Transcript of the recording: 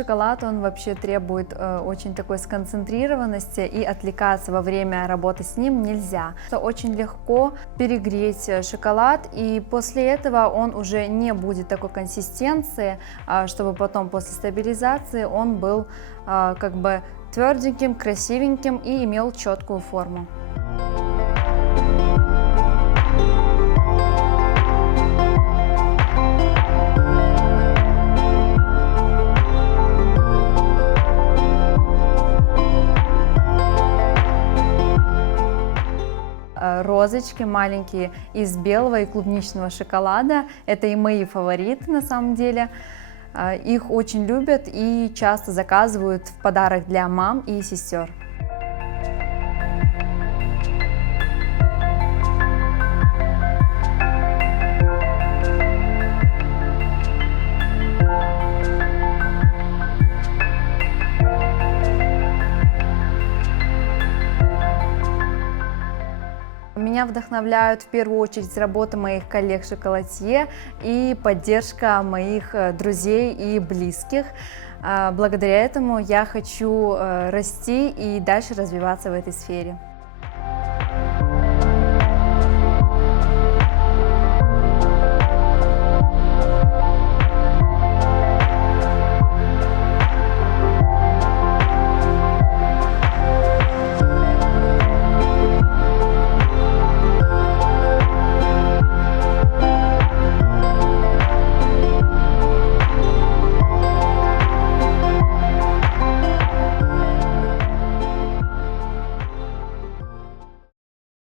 шоколад, он вообще требует очень такой сконцентрированности, и отвлекаться во время работы с ним нельзя. Очень легко перегреть шоколад, и после этого он уже не будет такой консистенции, чтобы потом после стабилизации он был как бы тверденьким, красивеньким и имел четкую форму. Розочки маленькие из белого и клубничного шоколада. Это и мои фавориты на самом деле. Их очень любят и часто заказывают в подарок для мам и сестер. Меня вдохновляют в первую очередь работа моих коллег-шоколадье и поддержка моих друзей и близких. Благодаря этому я хочу расти и дальше развиваться в этой сфере.